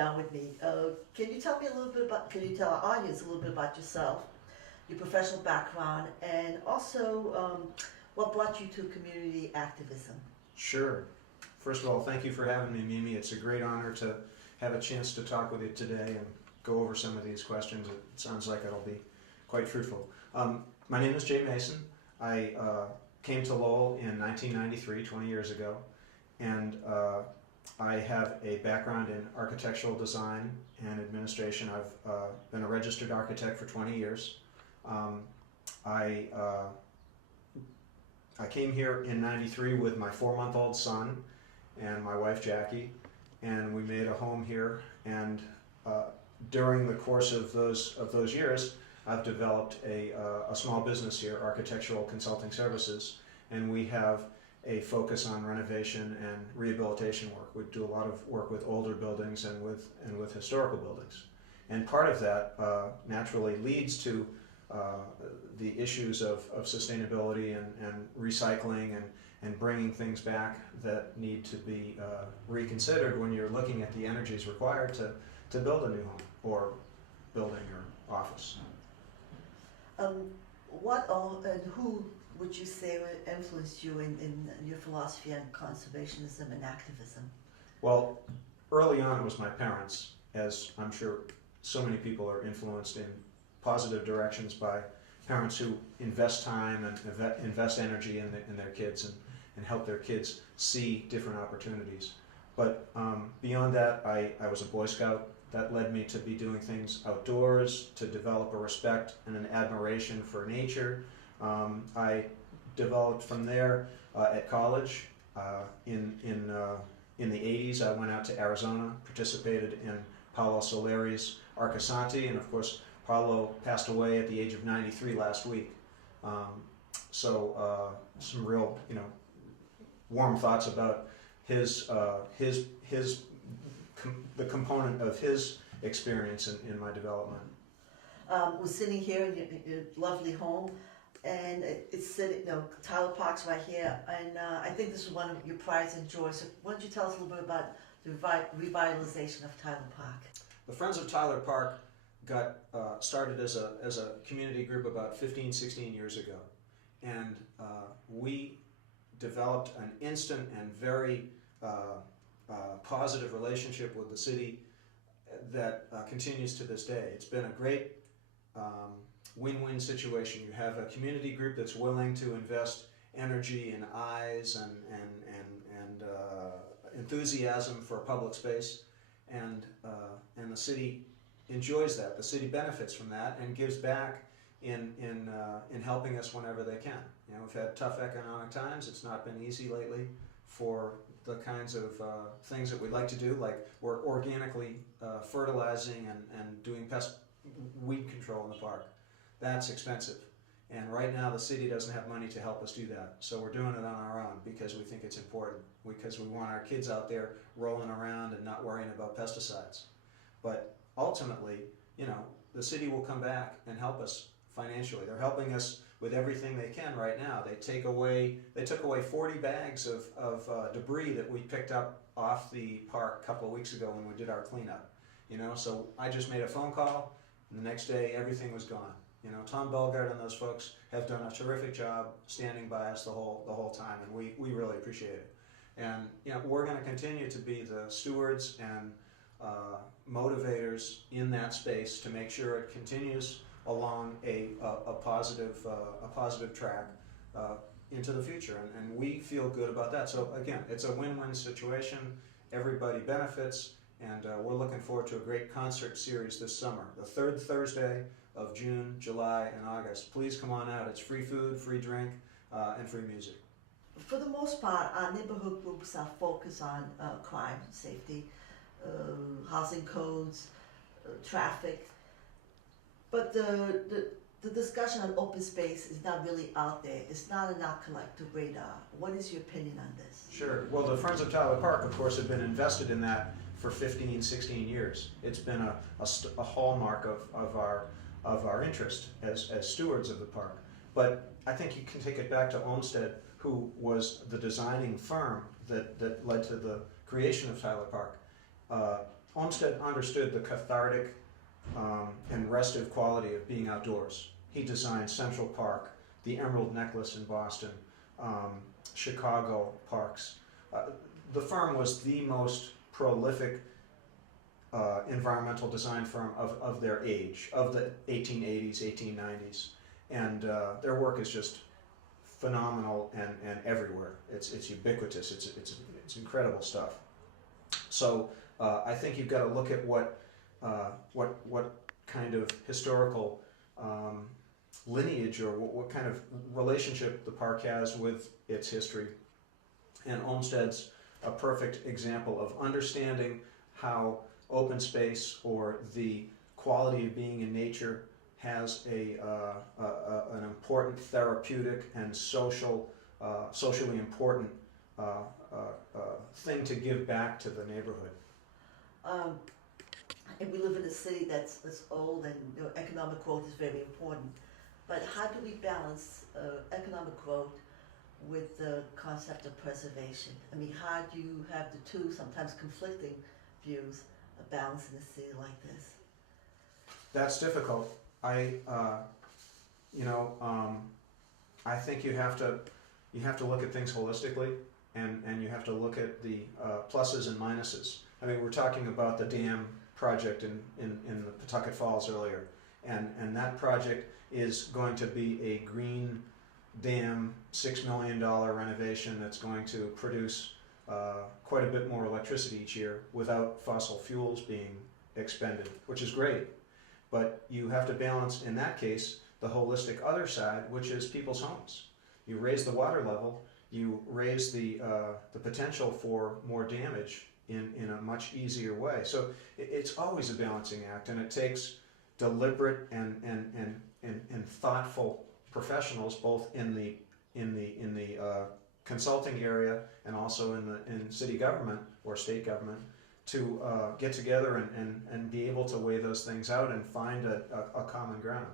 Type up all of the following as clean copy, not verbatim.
down with me. Can you tell me a little bit about, can you tell our audience a little bit about yourself, your professional background, and also what brought you to community activism? Sure. First of all, thank you for having me, Mimi. It's a great honor to have a chance to talk with you today and go over some of these questions. It sounds like it'll be quite fruitful. My name is Jay Mason. I came to Lowell in 1993, 20 years ago, and I have a background in architectural design and administration. I've been a registered architect for 20 years. I came here in 93 with my 4-month-old son and my wife Jackie, and we made a home here. And during the course of those years, I've developed a small business here, Architectural Consulting Services, and we have a focus on renovation and rehabilitation work. We do a lot of work with older buildings and with historical buildings. And part of that naturally leads to the issues of sustainability and recycling and bringing things back that need to be reconsidered when you're looking at the energies required to build a new home or building or office. What and who would you say influenced you in your philosophy on conservationism and activism? Well, early on it was my parents, as I'm sure so many people are influenced in positive directions by parents who invest time and invest energy in their kids and help their kids see different opportunities. But beyond that, I was a Boy Scout. That led me to be doing things outdoors, to develop a respect and an admiration for nature. I developed from there at college. In the 80s, I went out to Arizona, participated in Paolo Soleri's Arcosanti, and of course, Paolo passed away at the age of 93 last week. So some real, warm thoughts about the component of his experience in my development. We're sitting here in your lovely home, and it's sitting, Tyler Park's right here, and I think this is one of your prides and joys. So why don't you tell us a little bit about the revitalization of Tyler Park? The Friends of Tyler Park got started as a community group about 15, 16 years ago, and we developed an instant and very positive relationship with the city that continues to this day. It's been a great win-win situation. You have a community group that's willing to invest energy and eyes and enthusiasm for public space, and the city enjoys that. The city benefits from that and gives back in helping us whenever they can. We've had tough economic times. It's not been easy lately for the kinds of things that we'd like to do, like we're organically fertilizing and doing weed control in the park. That's expensive. And right now the city doesn't have money to help us do that. So we're doing it on our own because we think it's important, because we want our kids out there rolling around and not worrying about pesticides. But ultimately, the city will come back and help us financially. They're helping us with everything they can right now. They took away 40 bags of debris that we picked up off the park a couple of weeks ago when we did our cleanup. So I just made a phone call, and the next day everything was gone. Tom Belgard and those folks have done a terrific job standing by us the whole time, and we really appreciate it. And we're going to continue to be the stewards and motivators in that space to make sure it continues along a positive track into the future, and we feel good about that. So again, it's a win-win situation. Everybody benefits, and we're looking forward to a great concert series this summer, the third Thursday of June, July, and August. Please come on out. It's free food, free drink, and free music. For the most part, our neighborhood groups are focused on crime, safety, housing codes, traffic. But the discussion on open space is not really out there. It's not in our collective radar. What is your opinion on this? Sure. Well, the Friends of Tyler Park, of course, have been invested in that for 15, 16 years. It's been a hallmark of our interest as stewards of the park. But I think you can take it back to Olmsted, who was the designing firm that led to the creation of Tyler Park. Olmsted understood the cathartic and restive quality of being outdoors. He designed Central Park, the Emerald Necklace in Boston, Chicago parks. The firm was the most prolific environmental design firm of their age, of the 1880s, 1890s. And their work is just phenomenal and everywhere. It's ubiquitous. It's incredible stuff. So I think you've got to look at what kind of historical lineage or what kind of relationship the park has with its history. And Olmsted's a perfect example of understanding how open space or the quality of being in nature has an important therapeutic and socially important thing to give back to the neighborhood. And we live in a city that's old, and economic growth is very important. But how do we balance economic growth with the concept of preservation? I mean, how do you have the two sometimes conflicting views of balance in a city like this? That's difficult. I think you have to look at things holistically, and you have to look at the pluses and minuses. I mean, we're talking about the dam project in the Pawtucket Falls earlier, and that project is going to be a green dam, $6 million renovation that's going to produce quite a bit more electricity each year without fossil fuels being expended, which is great. But you have to balance, in that case, the holistic other side, which is people's homes. You raise the water level, you raise the potential for more damage in a much easier way. So it's always a balancing act, and it takes deliberate and thoughtful professionals, both in the consulting area and also in city government or state government, to get together and be able to weigh those things out and find a common ground.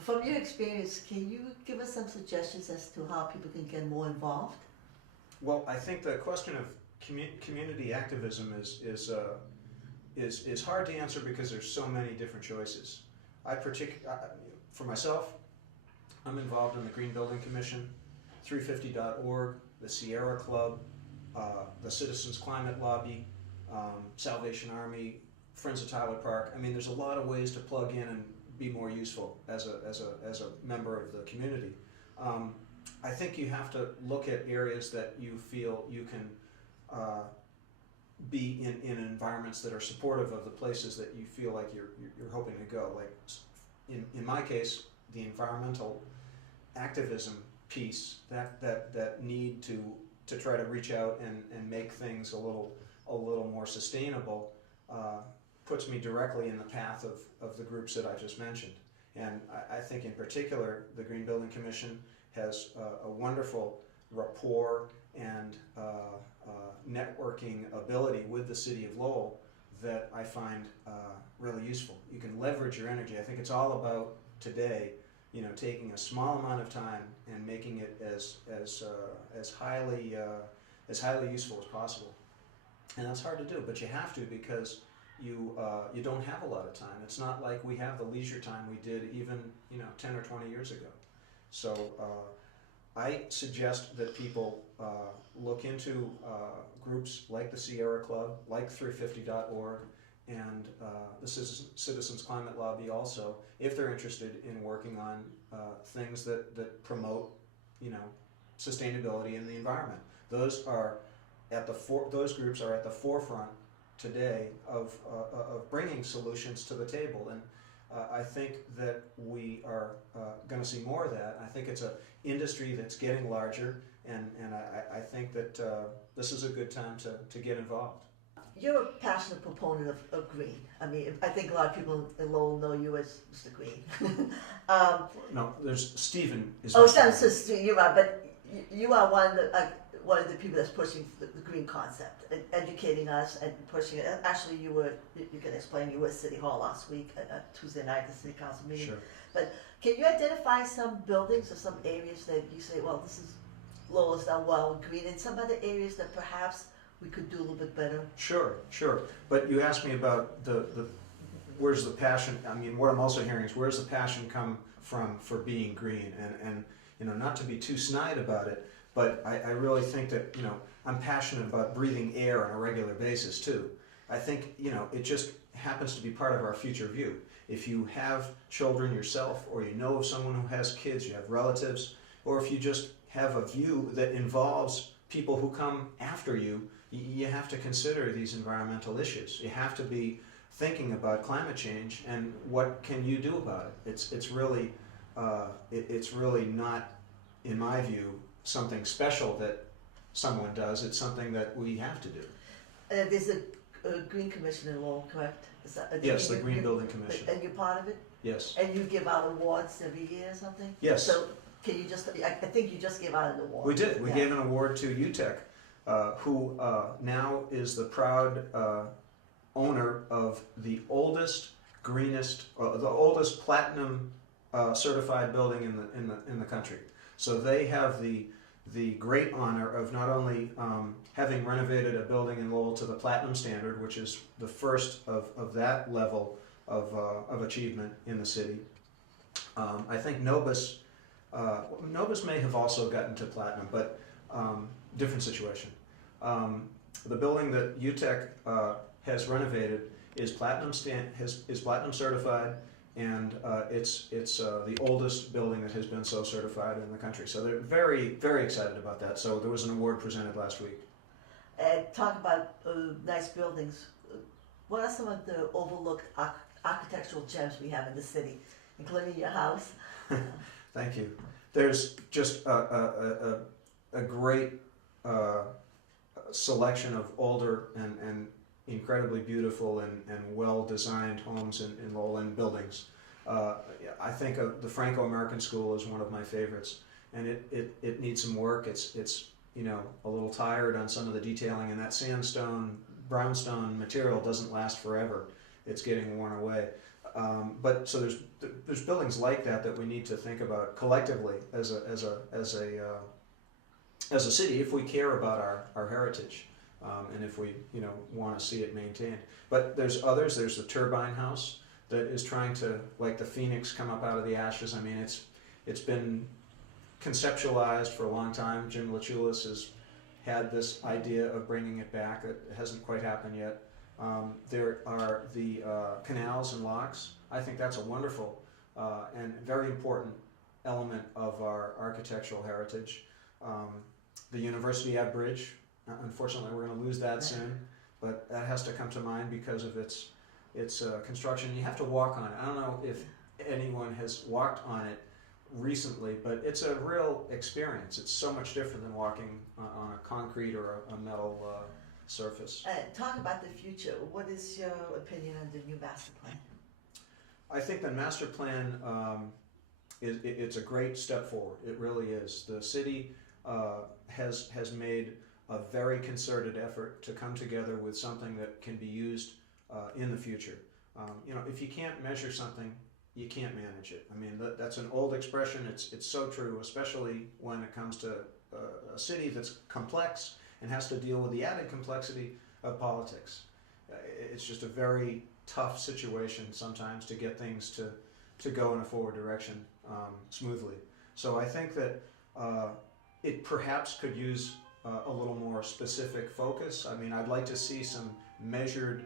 From your experience, can you give us some suggestions as to how people can get more involved? Well, I think the question of community activism is hard to answer because there's so many different choices. For myself, I'm involved in the Green Building Commission, 350.org, the Sierra Club, the Citizens Climate Lobby, Salvation Army, Friends of Tyler Park. I mean, there's a lot of ways to plug in and be more useful as a member of the community. I think you have to look at areas that you feel you can be in environments that are supportive of the places that you feel like you're hoping to go. Like in my case, the environmental activism piece, that need to try to reach out and make things a little more sustainable, puts me directly in the path of the groups that I just mentioned. And I think in particular, the Green Building Commission has a wonderful rapport and networking ability with the city of Lowell that I find really useful. You can leverage your energy. I think it's all about today, taking a small amount of time and making it as highly useful as possible. And that's hard to do, but you have to, because you don't have a lot of time. It's not like we have the leisure time we did even 10 or 20 years ago. So I suggest that people look into groups like the Sierra Club, like 350.org, and the Citizens Climate Lobby also, if they're interested in working on things that promote sustainability in the environment. Those groups are at the forefront today of bringing solutions to the table, and I think that we are going to see more of that. I think it's an industry that's getting larger, and I think that this is a good time to get involved. You're a passionate proponent of green. I mean, I think a lot of people in Lowell know you as Mr. Green. No, there's Stephen. You're right, but you are one of the people that's pushing the green concept, and educating us and pushing it. Actually, you can explain, you were at City Hall last week at Tuesday night, the City Council meeting. Sure. But can you identify some buildings or some areas that you say, well, this is Lowell's done well green, and some other areas that perhaps we could do a little bit better. Sure. But you asked me about the where's the passion. I mean, what I'm also hearing is where's the passion come from for being green, and you know, not to be too snide about it, but I really think that, you know, I'm passionate about breathing air on a regular basis too. I think, you know, it just happens to be part of our future view. If you have children yourself, or you know of someone who has kids, you have relatives, or if you just have a view that involves people who come after you, you have to consider these environmental issues. You have to be thinking about climate change and what can you do about it. It's really not, in my view, something special that someone does. It's something that we have to do. There's a Green Commission in Lowell, correct? Is that, Yes, the Green Building Commission. And you're part of it? Yes. And you give out awards every year or something? Yes. So can you just, I think you just gave out an award. We did. We gave an award to UTEC, who now is the proud owner of the oldest, greenest, the oldest platinum certified building in the country. So they have the great honor of not only having renovated a building in Lowell to the platinum standard, which is the first of that level of achievement in the city. I think Novus may have also gotten to platinum, but different situation. The building that UTEC has renovated is platinum certified, and it's the oldest building that has been so certified in the country. So they're very, very excited about that. So there was an award presented last week. And talk about nice buildings. What are some of the overlooked architectural gems we have in the city, including your house? Thank you. There's just a great selection of older and incredibly beautiful and well-designed homes in Lowell and buildings. I think the Franco-American School is one of my favorites, and it needs some work. It's you know, a little tired on some of the detailing, and that sandstone, brownstone material doesn't last forever. It's getting worn away. But so there's buildings like that we need to think about collectively as a city, if we care about our heritage. And if we, you know, want to see it maintained. But there's others. There's the Turbine House that is trying to, like the phoenix, come up out of the ashes. I mean, it's been conceptualized for a long time. Jim Lachulis has had this idea of bringing it back. It hasn't quite happened yet. There are the canals and locks. I think that's a wonderful and very important element of our architectural heritage. The University Ave Bridge. Unfortunately, we're going to lose that soon, but that has to come to mind because of its construction. You have to walk on it. I don't know if anyone has walked on it recently, but it's a real experience. It's so much different than walking on a concrete or a metal surface. Talk about the future. What is your opinion on the new master plan? I think the master plan it's a great step forward. It really is. The city has made a very concerted effort to come together with something that can be used in the future. You know, if you can't measure something, you can't manage it. I mean, that's an old expression. It's so true, especially when it comes to a city that's complex and has to deal with the added complexity of politics. It's just a very tough situation sometimes to get things to go in a forward direction smoothly. So I think that it perhaps could use a little more specific focus. I mean, I'd like to see some measured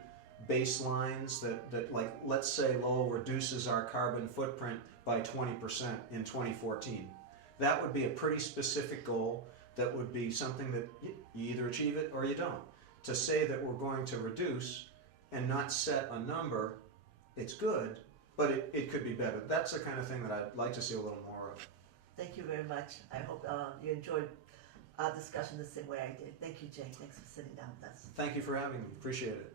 baselines that like, let's say Lowell reduces our carbon footprint by 20% in 2014. That would be a pretty specific goal. That would be something that you either achieve it or you don't. To say that we're going to reduce and not set a number, it's good, but it could be better. That's the kind of thing that I'd like to see a little more of. Thank you very much. I hope you enjoyed our discussion the same way I did. Thank you, Jay. Thanks for sitting down with us. Thank you for having me. Appreciate it.